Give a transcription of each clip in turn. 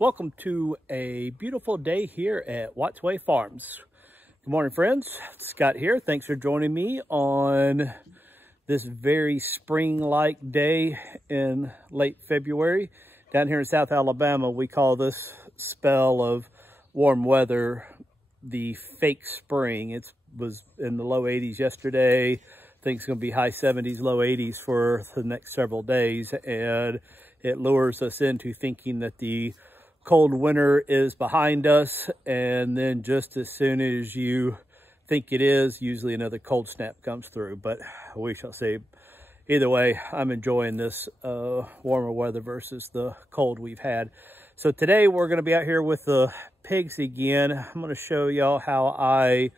Welcome to a beautiful day here at Watts Way Farms. Good morning, friends. Scott here. Thanks for joining me on this very spring-like day in late February. Down here in South Alabama, we call this spell of warm weather the fake spring. It was in the low 80s yesterday. I think it's going to be high 70s, low 80s for the next several days. And it lures us into thinking that the cold winter is behind us, and then just as soon as you think it is, usually another cold snap comes through, but we shall see. Either way, I'm enjoying this warmer weather versus the cold we've had. So today we're going to be out here with the pigs again. I'm going to show y'all how I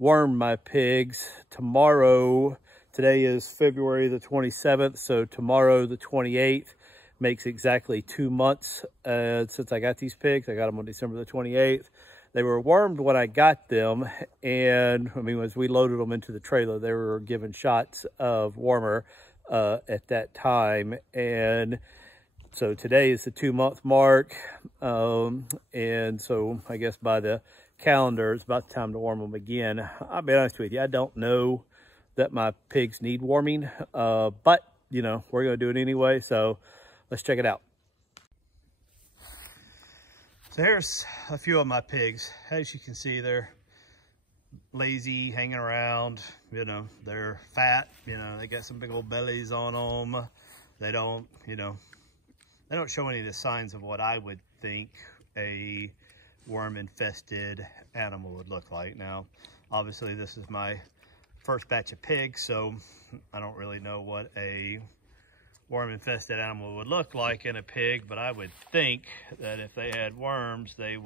worm my pigs. Today is February the 27th, so tomorrow the 28th makes exactly 2 months since I got these pigs. I got them on December the 28th. They were wormed when I got them, and I mean, as we loaded them into the trailer, they were given shots of wormer at that time. And so today is the 2-month mark, and so I guess by the calendar, it's about the time to worm them again. I'll be honest with you, I don't know that my pigs need warming, but you know, we're going to do it anyway, so let's check it out. So here's a few of my pigs. As you can see, they're lazy, hanging around. You know, they're fat. You know, they got some big old bellies on them. They don't, you know, they don't show any of the signs of what I would think a worm-infested animal would look like. Now, obviously, this is my first batch of pigs, so I don't really know what a worm-infested animal would look like in a pig, but I would think that if they had worms, they'd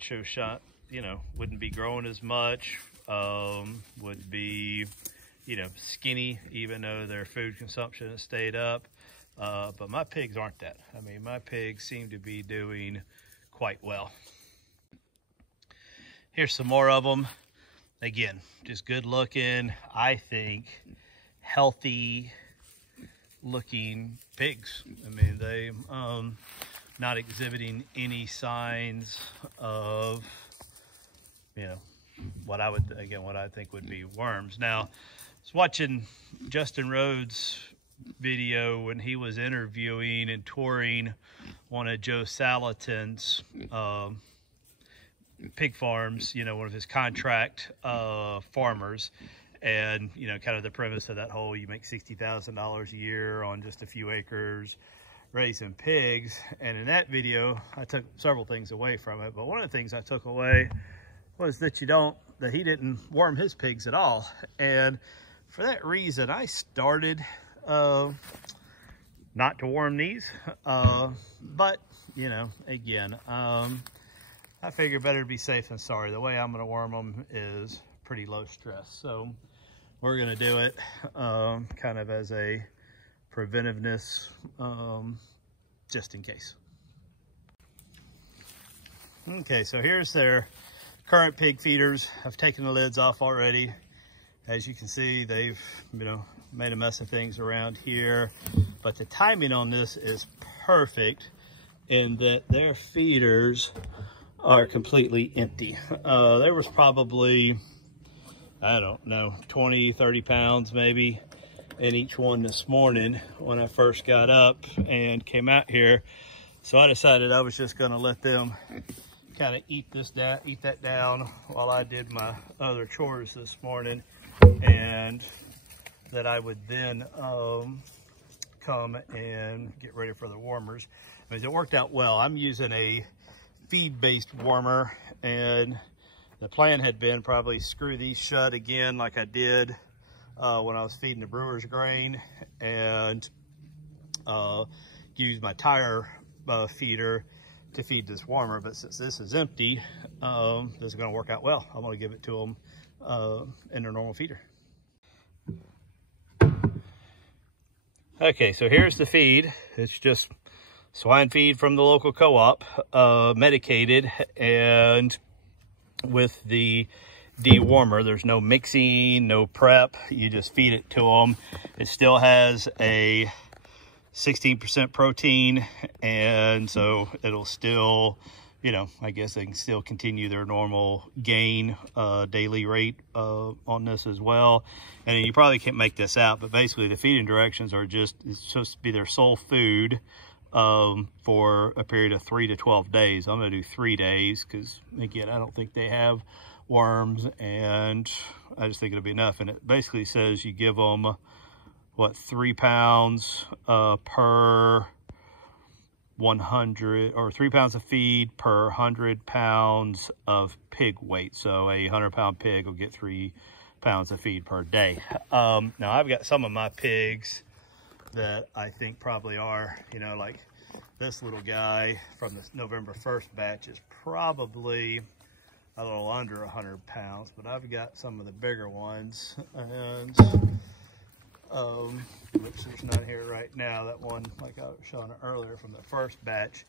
show shot, you know, wouldn't be growing as much, would be, you know, skinny, even though their food consumption has stayed up. But my pigs aren't that. I mean, my pigs seem to be doing quite well. Here's some more of them. Again, just good looking, I think, healthy looking pigs. I mean, they not exhibiting any signs of, you know, what I think would be worms. Now, I was watching Justin Rhodes' video when he was interviewing and touring one of Joe Salatin's pig farms, you know, one of his contract farmers. And, you know, kind of the premise of that whole, you make $60,000 a year on just a few acres raising pigs. And in that video, I took several things away from it. But one of the things I took away was that he didn't worm his pigs at all. And for that reason, I started not to worm these. But, you know, again, I figure better to be safe than sorry. The way I'm going to worm them is pretty low stress. So we're going to do it kind of as a preventiveness, just in case. Okay, so here's their current pig feeders. I've taken the lids off already. As you can see, they've, you know, made a mess of things around here. But the timing on this is perfect in that their feeders are completely empty. There was probably, I don't know, 20, 30 pounds maybe in each one this morning when I first got up and came out here. So I decided I was just gonna let them kind of eat that down while I did my other chores this morning, and that I would then come and get ready for the warmers. I mean, it worked out well. I'm using a feed-based warmer, and the plan had been probably screw these shut again like I did when I was feeding the brewer's grain, and use my tire feeder to feed this warmer. But since this is empty, this is going to work out well. I'm going to give it to them in their normal feeder. Okay, so here's the feed. It's just swine feed from the local co-op, medicated, and with the dewormer. There's no mixing, no prep. You just feed it to them. It still has a 16% protein, and so it'll still, you know, I guess they can still continue their normal gain daily rate on this as well. And then you probably can't make this out, but basically the feeding directions are just, it's supposed to be their sole food for a period of 3 to 12 days. I'm gonna do 3 days because, again, I don't think they have worms, and I just think it'll be enough. And it basically says you give them, what, 3 pounds per 100, or 3 pounds of feed per 100 pounds of pig weight. So a 100-pound pig will get 3 pounds of feed per day. Now I've got some of my pigs that I think probably are, you know, like this little guy from the November 1st batch is probably a little under 100 pounds, but I've got some of the bigger ones, and which there's none here right now. That one, like I was showing earlier from the first batch,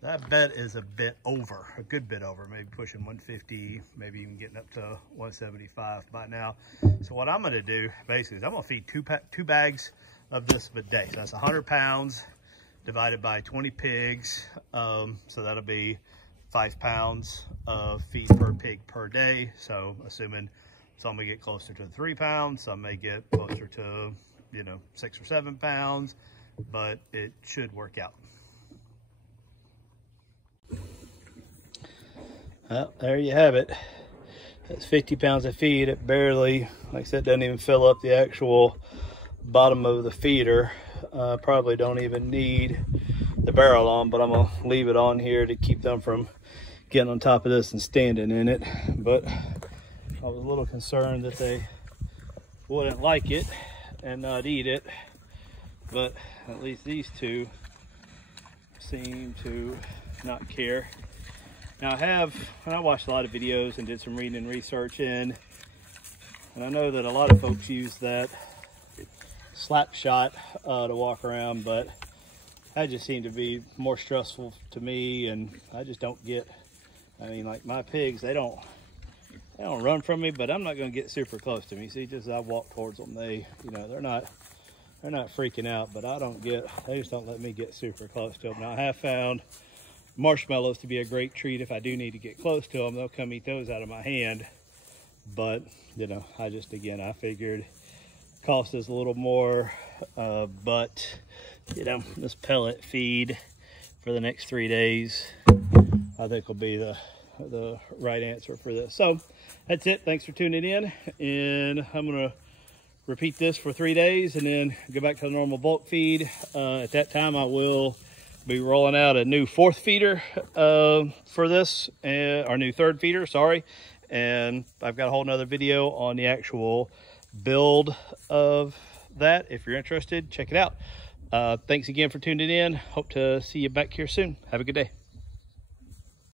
that bet is a bit over, a good bit over, maybe pushing 150, maybe even getting up to 175 by now. So what I'm gonna do basically is I'm gonna feed two bags of this a day. So that's 100 pounds divided by 20 pigs. So that'll be 5 pounds of feed per pig per day. So assuming some may get closer to 3 pounds, some may get closer to, you know, 6 or 7 pounds, but it should work out. Well, there you have it. That's 50 pounds of feed. It barely, like I said, doesn't even fill up the actual bottom of the feeder. Probably don't even need the barrel on, but I'm gonna leave it on here to keep them from getting on top of this and standing in it. But I was a little concerned that they wouldn't like it and not eat it, but at least these two seem to not care. Now I watched a lot of videos and did some reading and research in, and I know that a lot of folks use that slap shot to walk around, but that just seemed to be more stressful to me, and I just don't get, I mean, like my pigs, they don't run from me, but I'm not going to get super close to me. See, just as I walk towards them, they, you know, they're not freaking out, but they just don't let me get super close to them. Now I have found marshmallows to be a great treat. If I do need to get close to them, they'll come eat those out of my hand. But, you know, again, I figured cost is a little more, but, you know, this pellet feed for the next 3 days, I think will be the right answer for this. So that's it. Thanks for tuning in, and I'm gonna repeat this for 3 days and then go back to the normal bulk feed. At that time, I will be rolling out a new 4th feeder for this, our new 3rd feeder, sorry. And I've got a whole nother video on the actual build of that. If you're interested, check it out. Thanks again for tuning in. Hope to see you back here soon. Have a good day.